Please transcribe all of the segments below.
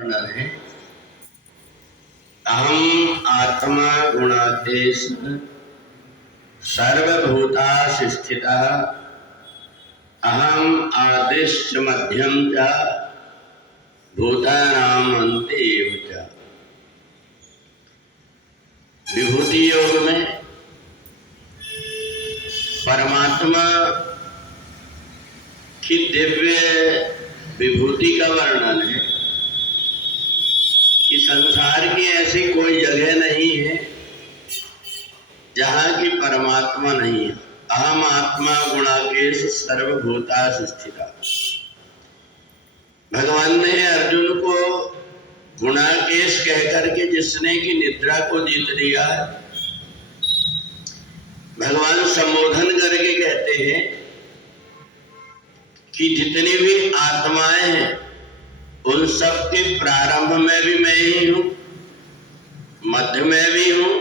वर्णन है। अहम आत्मा गुणादेश सर्वभूतासु स्थितः अहम आदिश्च मध्यम च भूतानां अन्ते एव च। विभूति योग में परमात्मा की दिव्य विभूति का वर्णन है कि संसार की ऐसी कोई जगह नहीं है जहाँ की परमात्मा नहीं है। अहम आत्मा गुणाकेश सर्वभूतासु स्थितः। भगवान ने अर्जुन को गुणाकेश कहकर के जिसने की निद्रा को जीत लिया है, भगवान संबोधन करके कहते हैं कि जितनी भी आत्माएं हैं उन सब के प्रारंभ में भी मैं ही हूं, मध्य में भी हूं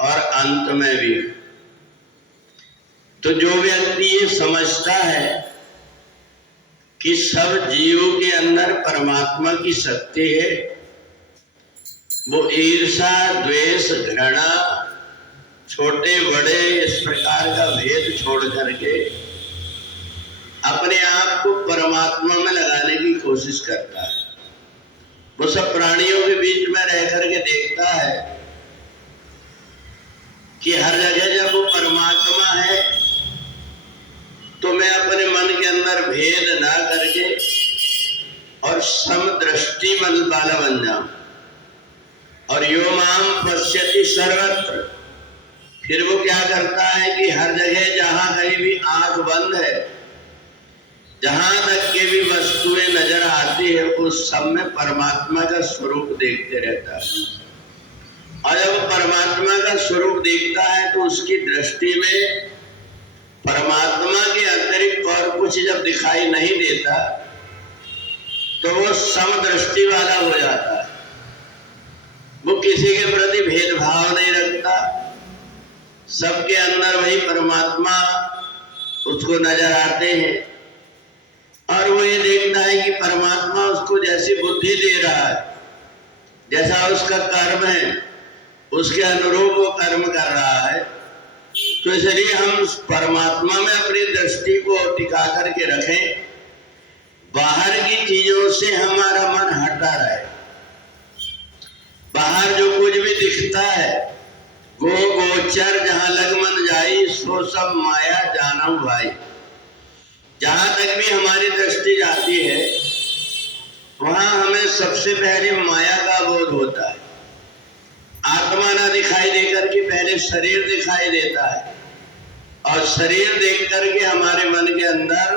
और अंत में भी हूं। तो जो व्यक्ति ये समझता है कि सब जीवों के अंदर परमात्मा की शक्ति है, वो ईर्षा, द्वेष, घृणा, छोटे बड़े इस प्रकार का भेद छोड़ करके अपने आप को परमात्मा में लगाने की कोशिश करता है। वो सब प्राणियों के बीच में रह करके देखता है कि हर जगह जब वो परमात्मा है तो मैं अपने मन के अंदर भेद ना करके और समदृष्टि वाला बन जाऊं। और यो माम पश्यति सर्वत्र, फिर वो क्या करता है कि हर जगह जहां कहीं भी आंख बंद है, जहां तक के भी वस्तुएं नजर आती है, उस सब में परमात्मा का स्वरूप देखते रहता है। और जब परमात्मा का स्वरूप देखता है तो उसकी दृष्टि में परमात्मा के अतिरिक्त और कुछ जब दिखाई नहीं देता तो वो समदृष्टि वाला हो जाता है। वो किसी के प्रति भेदभाव नहीं रखता, सबके अंदर वही परमात्मा उसको नजर आते हैं। और वो ये देखता है कि परमात्मा उसको जैसी बुद्धि दे रहा है, जैसा उसका कर्म है, उसके अनुरूप वो कर्म कर रहा है। तो इसलिए हम परमात्मा में अपनी दृष्टि को टिका करके रखें, बाहर की चीजों से हमारा मन हटा रहे। बाहर जो कुछ भी दिखता है, गो गोचर जहां लग मन जाई, सो सब माया जानम भाई। जहां तक भी हमारी दृष्टि जाती है वहां हमें सबसे पहले माया का बोध होता है। आत्मा ना दिखाई देकर के पहले शरीर दिखाई देता है, और शरीर देख करके हमारे मन के अंदर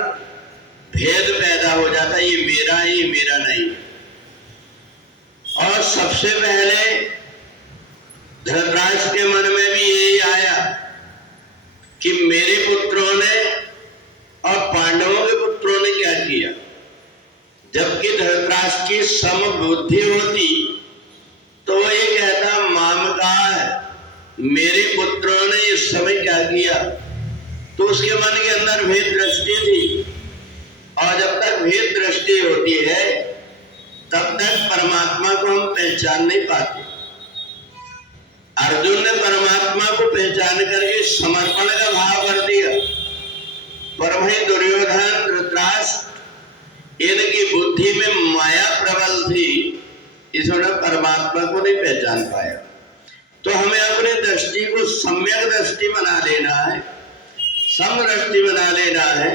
भेद पैदा हो जाता है, ये मेरा है, ये मेरा नहीं। और सबसे पहले धृतराष्ट्र के मन में भी यही आया कि मेरे पुत्रों ने और पांडवों के पुत्रों ने क्या किया। जबकि धृतराष्ट्र की समबुद्धि होती तो वो ये कहता मामका है, मेरे पुत्रों ने इस समय क्या किया। तो उसके मन के अंदर भेद दृष्टि थी, और जब तक भेद दृष्टि होती है तब तक परमात्मा को हम पहचान नहीं पाते। अर्जुन ने परमात्मा को पहचान करके समर्पण का भाव कर दिया, पर वही दुर्योधन, धृतराष्ट्र, इनकी बुद्धि में माया प्रबल थी, इसने परमात्मा को नहीं पहचान पाया। तो हमें अपनी दृष्टि को सम्यक दृष्टि बना लेना है, समदृष्टि बना लेना है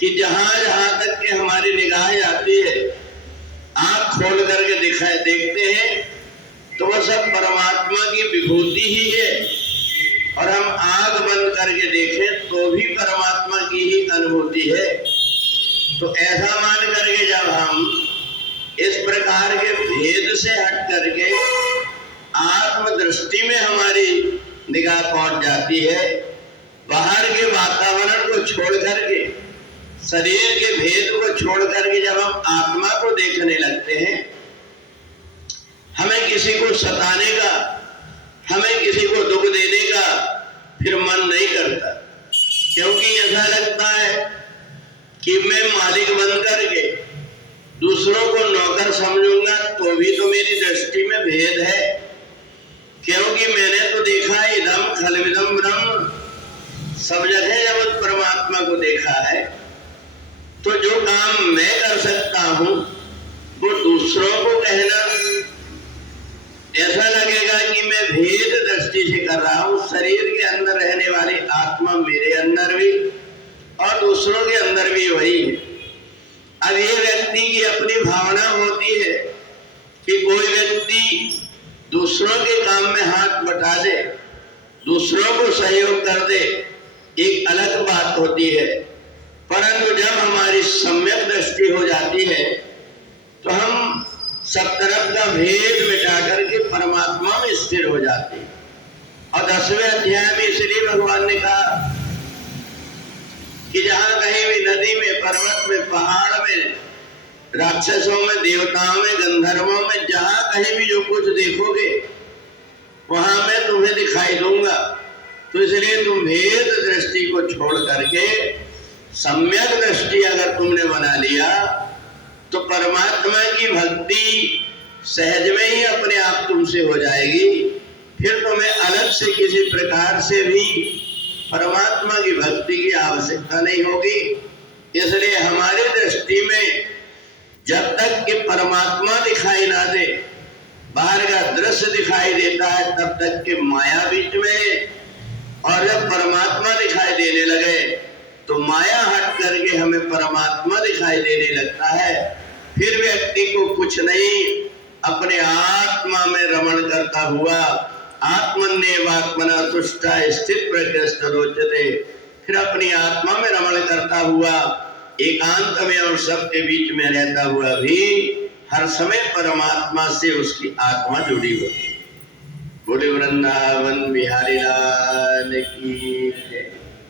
कि जहां जहां तक के हमारी निगाह जाती है, आंख खोल करके दिखाई देखते हैं तो वह सब परमात्मा की विभूति ही है। और हम आंख बंद करके देखें तो भी परमात्मा की ही अनुभूति है। तो ऐसा मान करके जब हम इस प्रकार के भेद से हट करके आत्मदृष्टि में हमारी निगाह पहुंच जाती है, बाहर के वातावरण को छोड़ करके, शरीर के भेद को छोड़ करके जब हम आत्मा को देखने लगते हैं, हमें किसी को सताने का, हमें किसी को दुख देने का फिर मन नहीं करता। क्योंकि ऐसा लगता है कि मैं मालिक बन करके दूसरों को नौकर समझूंगा भेद है, क्योंकि मैंने तो देखा इदम खलविदम ब्रह्म, सब जगह जब उस परमात्मा को देखा है तो जो काम मैं कर सकता हूं वो दूसरों को कहना ऐसा लगेगा कि मैं भेद दृष्टि से कर रहा हूं। शरीर के अंदर रहने वाली आत्मा मेरे अंदर भी और दूसरों के अंदर भी वही है। अब ये व्यक्ति की अपनी भावना होती है कि कोई व्यक्ति दूसरों के काम में हाथ बटा दे, दूसरों को सहयोग कर दे, एक अलग बात होती है। परंतु जब हमारी सम्यक दृष्टि हो जाती है तो हम सब तरफ का भेद मिटा करके परमात्मा में स्थिर हो जाते हैं। और 10वें अध्याय में इसलिए भगवान ने कहा कि जहां कहीं भी नदी में, पर्वत में, पहाड़ में, राक्षसों में, देवताओं में, गंधर्वों में, जहां कहीं भी जो कुछ देखोगे वहां मैं तुम्हें दिखाई दूंगा। तो इसलिए तुम भेद दृष्टि को छोड़ करके सम्यक दृष्टि अगर तुमने बना लिया तो परमात्मा की भक्ति सहज में ही अपने आप तुमसे हो जाएगी। फिर तुम्हें अलग से किसी प्रकार से भी परमात्मा की भक्ति की आवश्यकता नहीं होगी। इसलिए हमारी दृष्टि में जब तक कि परमात्मा दिखाई ना दे, बाहर का दृश्य दिखाई देता है, तब तक कि माया बीच में, और जब परमात्मा दिखाई देने लगे तो माया हट करके हमें परमात्मा दिखाई देने लगता है। फिर व्यक्ति को कुछ नहीं, अपने आत्मा में रमण करता हुआ आत्मन्येवात्मना तुष्टा स्थित प्रज्ञस्तरोचते, फिर अपनी आत्मा में रमण करता हुआ एकांत में और सबके बीच में रहता हुआ भी हर समय परमात्मा से उसकी आत्मा जुड़ी होती। बोले वृंदावन बिहारी लाल की जय।